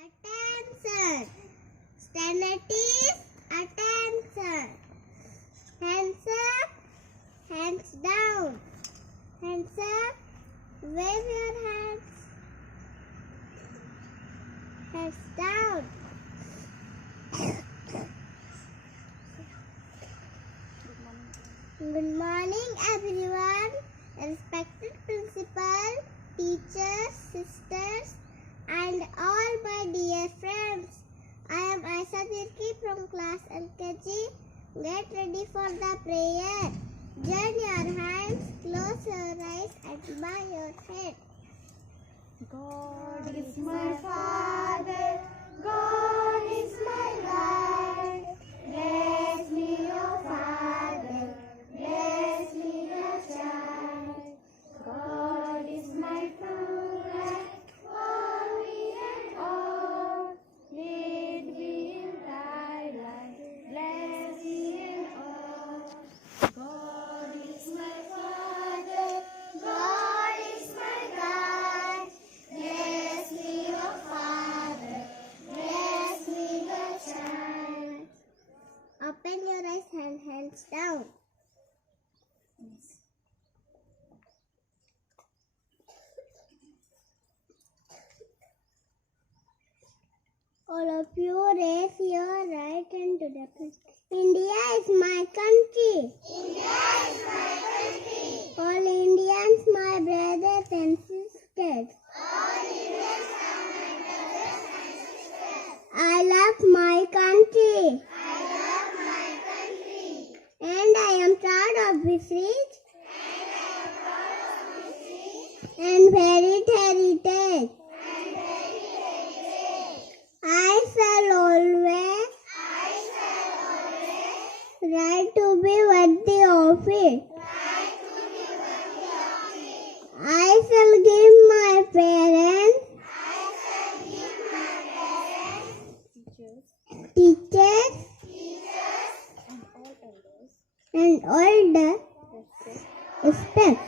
Attention! Standardities, attention! Hands up, hands down. Hands up, wave your hands. Hands down. Good morning everyone. Respected principal, teachers, sisters, and all my dear friends. I am Aisha Dirki from class LKG. Get ready for the prayer. Join your hands, close your eyes, and bow your head. God is my Father, God is my God. Bless me, O Father, bless me, O child. God is my true light, for me and all. Lead me in thy light, bless me and all. God is my Father, God is my God. Bless me, O Father, bless me, the child. Open your eyes and hands down. All of you raise your right hand to the front. India is my country. India is my country. All Indians, my brothers and sisters. All Indians are my brothers and sisters. I love my country. I love my country. And I am proud of this rich And I am proud of this rich and varied heritage. and very heritage. I shall always I shall always try to be worthy of it. try to be worthy of it. I shall give my parents, I shall give my parents, teachers, teachers, and older respect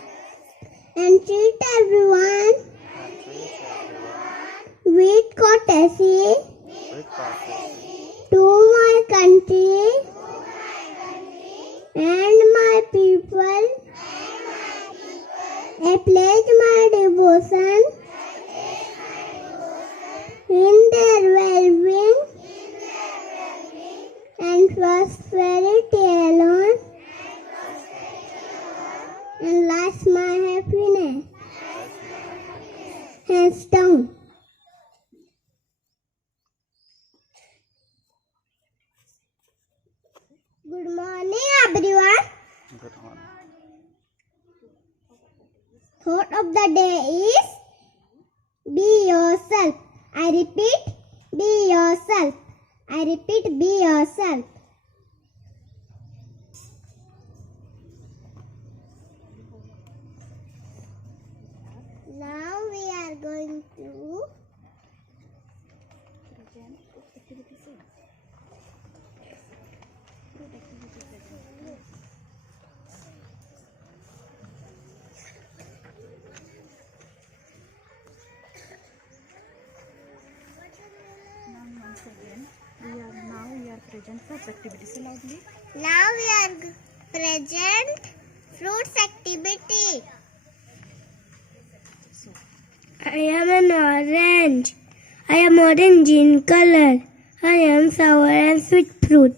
and treat everyone with courtesy to my country and my people. I pledge my devotion in their well-being and prosperity alone, and last my happiness. Hands down. Good morning, everyone. Good morning. Thought of the day is be yourself. I repeat, be yourself. I repeat, be yourself. Now we are going to Once again, we are present for activity. Say loudly. now we are present fruits activity. I am an orange. I am orange in color. I am sour and sweet fruit.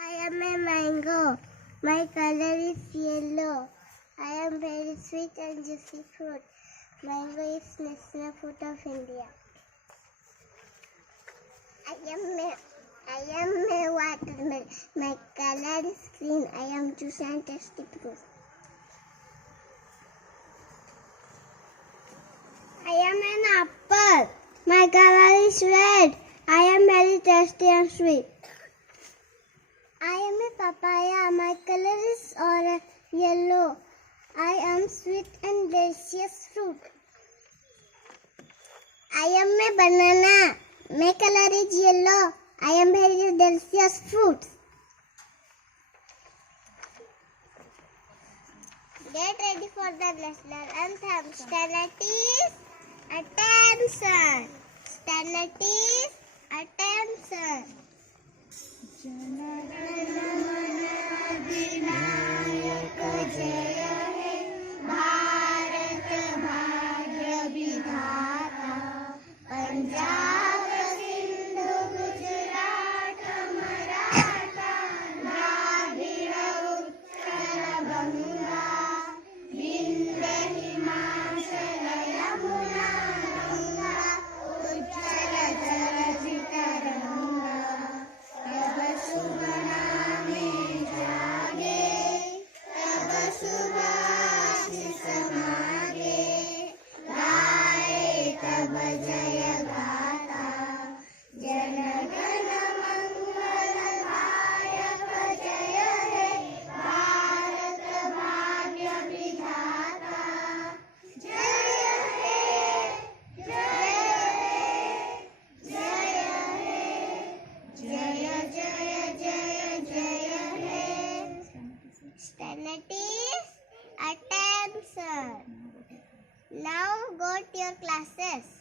I am a mango. My color is yellow. I am very sweet and juicy fruit. Mango is national fruit of India. I am a watermelon. My color is green. I am juicy and tasty fruit. I am an apple. My color is red. I am very tasty and sweet. I am a papaya. My color is orange, yellow. I am sweet and delicious fruit. I am a banana. My color is yellow. I am very delicious fruit. Get ready for the national anthem. Stand at ease. Attention. Stand at ease. Attention. अधिनायक जय हे भारत भाग्य विधाता पंजाब सिंधु गुजरात मराठा द्राविड़ उत्कल गंगा विंध्य हिमाचल यमुना गंगा उज्जल जलधितरंगा तब शुभ नामे जागे तब शुभ आशीष मागे गाए तब जय गाथा जन गण मंगल दायक जय हे भारत भाग्य विधाता जय हे जय हे जय जय जय हे Stand at ease. Attention. Now go to your classes.